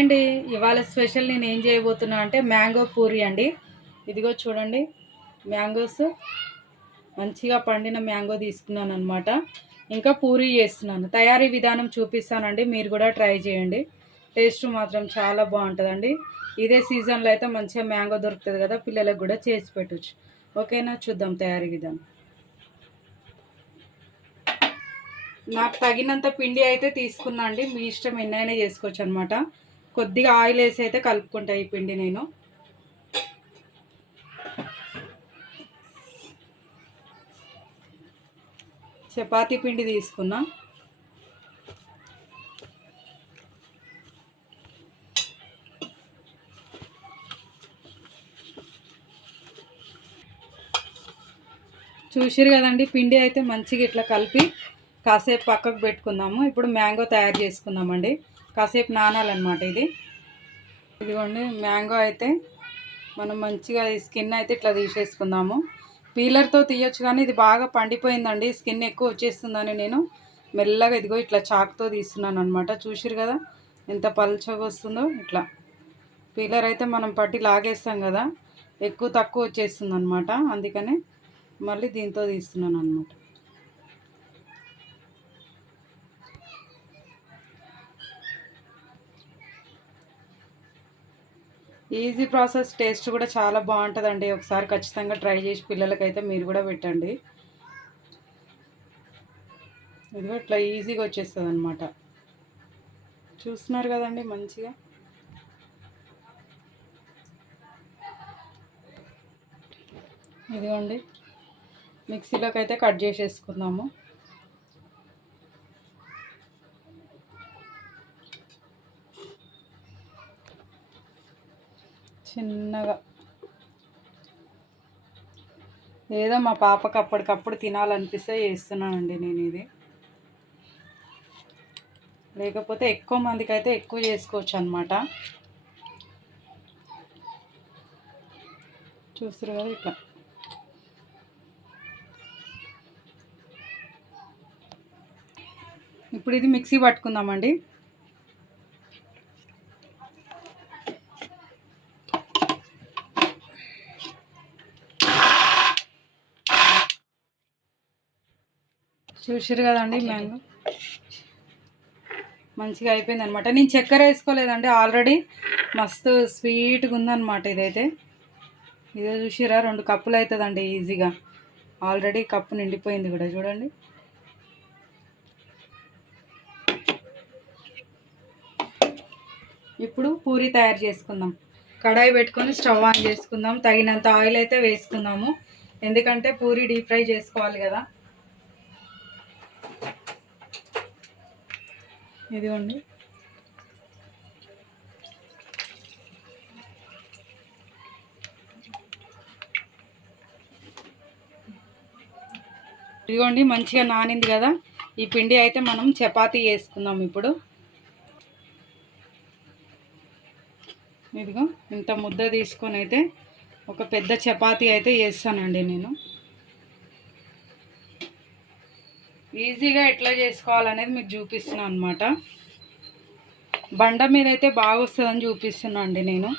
అండి ఇవాళ స్పెషల్ నేను ఏం చేయబోతున్నా అంటే మ్యాంగో పూరి అండి. ఇదిగో చూడండి, మ్యాంగోస్ మంచిగా పండిన మ్యాంగో తీసుకున్నాను అనమాట. ఇంకా పూరి చేస్తున్నాను. తయారీ విధానం చూపిస్తానండి, మీరు కూడా ట్రై చేయండి. టేస్ట్ మాత్రం చాలా బాగుంటుందండి. ఇదే సీజన్లో అయితే మంచిగా మ్యాంగో దొరుకుతుంది కదా, పిల్లలకు కూడా చేసి పెట్టచ్చు. ఓకేనా, చూద్దాం తయారీ విధానం. నాకు తగినంత పిండి అయితే తీసుకున్నా అండి, మీ ఇష్టం ఎన్నైనా చేసుకోవచ్చు అనమాట. కొద్దిగా ఆయిల్ వేసి అయితే కలుపుకుంటా ఈ పిండి నేను. చపాతీ పిండి తీసుకున్నా. చూసిరు కదండి, పిండి అయితే మంచిగా ఇట్లా కలిపి కాసేపు పక్కకు పెట్టుకుందాము. ఇప్పుడు మ్యాంగో తయారు చేసుకుందామండి. కాసేపు నానాలన్నమాట ఇది. ఇదిగోండి మ్యాంగో అయితే మనం మంచిగా ఈ స్కిన్ అయితే ఇట్లా తీసేసుకుందాము. పీలర్తో తీయొచ్చు కానీ ఇది బాగా పండిపోయిందండి, స్కిన్ ఎక్కువ వచ్చేస్తుందని నేను మెల్లగా ఇదిగో ఇట్లా చాకుతో తీస్తున్నాను అనమాట. చూసిరు కదా ఎంత పలుచగా వస్తుందో. ఇట్లా పీలర్ అయితే మనం పట్టి లాగేస్తాం కదా, ఎక్కువ తక్కువ వచ్చేస్తుంది అనమాట. అందుకనే మళ్ళీ దీంతో తీస్తున్నాను అనమాట. ఈజీ ప్రాసెస్, టేస్ట్ కూడా చాలా బాగుంటుందండి. ఒకసారి ఖచ్చితంగా ట్రై చేసి పిల్లలకైతే మీరు కూడా పెట్టండి. ఇదిగో ఇట్లా ఈజీగా వచ్చేస్తుంది అనమాట. చూస్తున్నారు కదండి మంచిగా. ఇదిగోండి మిక్సీలోకి అయితే కట్ చేసేసుకుందాము. చిన్నగా ఏదో మా పాపకు అప్పటికప్పుడు తినాలనిపిస్తే చేస్తున్నానండి నేను ఇది. లేకపోతే ఎక్కువ మందికి అయితే ఎక్కువ చేసుకోవచ్చు అనమాట. చూస్తారు కదా ఇట్లా. ఇప్పుడు ఇది మిక్సీ పట్టుకుందామండి. చూసారు కదండి మ్యాంగో మంచిగా అయిపోయింది అనమాట. నేను చక్కెర వేసుకోలేదండి, ఆల్రెడీ మస్తు స్వీట్గా ఉందన్నమాట ఇదైతే. ఇదే చూసిరా 2 కప్పులు అవుతుందండి ఈజీగా. ఆల్రెడీ కప్పు నిండిపోయింది కూడా చూడండి. ఇప్పుడు పూరి తయారు చేసుకుందాం. కడాయి పెట్టుకొని స్టవ్ ఆన్ చేసుకుందాం. తగినంత ఆయిల్ అయితే వేసుకుందాము, ఎందుకంటే పూరి డీప్ ఫ్రై చేసుకోవాలి కదా. ఇదిగోండి ఇదిగోండి మంచిగా నానింది కదా. ఈ పిండి అయితే మనం చపాతీ వేసుకుందాం ఇప్పుడు. ఇదిగో ఇంత ముద్ద తీసుకొని అయితే ఒక పెద్ద చపాతీ అయితే వేస్తానండి నేను. ఈజీగా ఎట్లా చేసుకోవాలనేది మీకు చూపిస్తున్నాను అనమాట. బండ మీద అయితే బాగా వస్తుందని చూపిస్తున్నాను అండి నేను.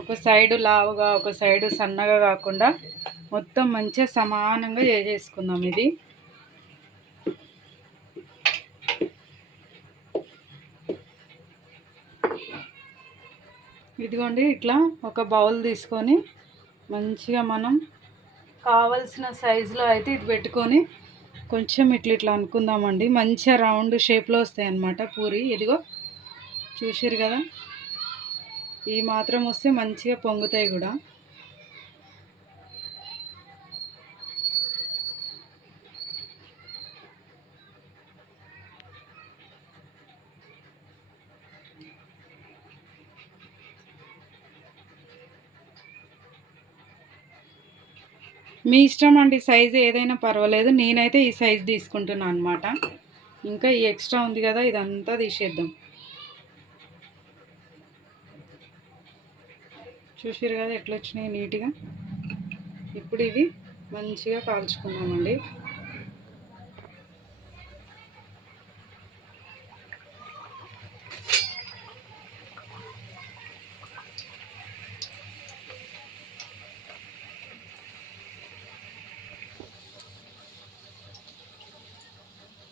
ఒక సైడు లావుగా ఒక సైడు సన్నగా కాకుండా మొత్తం మంచిగా సమానంగా చేసుకుందాం ఇది. ఇదిగోండి ఇట్లా ఒక బౌల్ తీసుకొని మంచిగా మనం కావలసిన సైజులో అయితే ఇది పెట్టుకొని కొంచెం ఇట్లా అనుకుందామండి. మంచిగా రౌండ్ షేప్లో వస్తాయి అన్నమాట పూరి. ఇదిగో చూసిరు కదా, ఈ మాత్రం వస్తే మంచిగా పొంగుతాయి కూడా. మీ ఇష్టం అండి, సైజు ఏదైనా పర్వాలేదు. నేనైతే ఈ సైజు తీసుకుంటున్నాను అనమాట. ఇంకా ఈ ఎక్స్ట్రా ఉంది కదా, ఇదంతా తీసేద్దాం. చూసారు కదా ఎట్లా వచ్చినాయి నీట్గా. ఇప్పుడు ఇవి మంచిగా కాల్చుకుందామండి.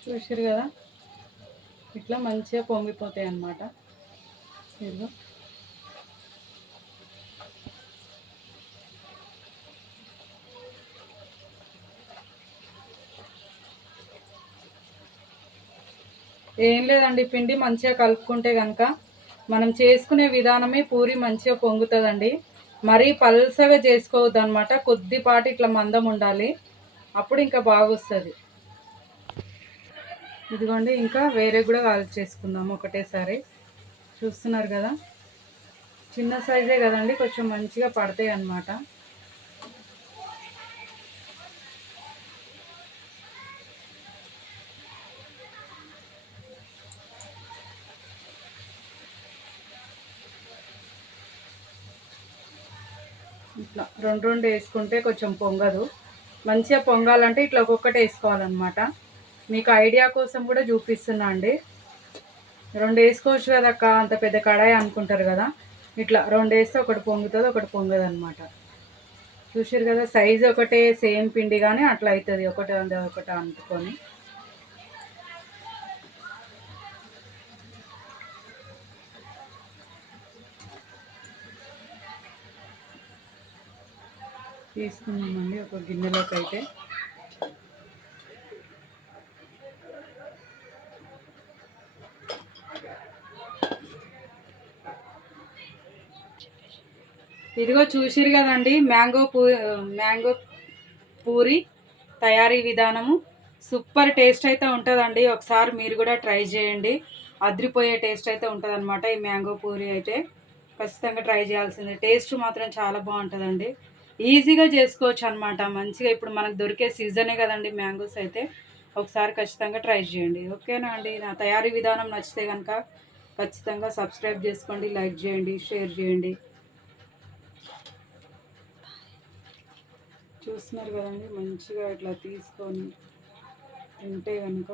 చూసారు కదా ఇట్లా మంచిగా పొంగిపోతాయి అన్నమాట. ఇదిగో ఏం లేదండి, పిండి మంచిగా కలుపుకుంటే కనుక మనం చేసుకునే విధానమే పూరి మంచిగా పొంగుతుందండి. మరీ పల్సగా చేసుకోవద్దు అనమాట, కొద్దిపాటి ఇట్లా మందం ఉండాలి, అప్పుడు ఇంకా బాగా వస్తుంది. ఇదిగోండి, ఇంకా వేరే కూడా కాల్ చేసుకుందాము ఒకటేసారి. చూస్తున్నారు కదా, చిన్న సైజే కదండి, కొంచెం మంచిగా పడతాయి అన్నమాట. ఇట్లా రెండు రెండు వేసుకుంటే కొంచెం పొంగదు. మంచిగా పొంగాలంటే ఇట్లా ఒక్కొక్కటి వేసుకోవాలన్నమాట. మీకు ఐడియా కోసం కూడా చూపిస్తున్నా అండి. రెండు వేసుకోవచ్చు కదక్క, అంత పెద్ద కడాయి అనుకుంటారు కదా. ఇట్లా రెండు వేస్తే ఒకటి పొంగుతుంది, ఒకటి పొంగదు అనమాట. చూసారు కదా, సైజు ఒకటే సేమ్ పిండి కానీ అట్లా అవుతుంది, ఒకటి ఒకటి అంటుకొని. తీసుకున్నామండి ఒక గిన్నెలోకి అయితే. ఇదిగో చూసిరు కదండి, మ్యాంగో పూరి తయారీ విధానము సూపర్ టేస్ట్ అయితే ఉంటుందండి. ఒకసారి మీరు కూడా ట్రై చేయండి, అద్రిపోయే టేస్ట్ అయితే ఉంటుంది అనమాట. ఈ మ్యాంగో పూరి అయితే ఖచ్చితంగా ట్రై చేయాల్సిందే. టేస్ట్ మాత్రం చాలా బాగుంటుందండి, ఈజీగా చేసుకోవచ్చు అనమాట. మంచిగా ఇప్పుడు మనకు దొరికే సీజనే కదండి మ్యాంగోస్ అయితే. ఒకసారి ఖచ్చితంగా ట్రై చేయండి. ఓకేనా అండి, నా తయారీ విధానం నచ్చితే కనుక ఖచ్చితంగా సబ్స్క్రైబ్ చేసుకోండి, లైక్ చేయండి, షేర్ చేయండి. చూస్తున్నారు కదండి, మంచిగా ఇట్లా తీసుకొని తింటే కనుక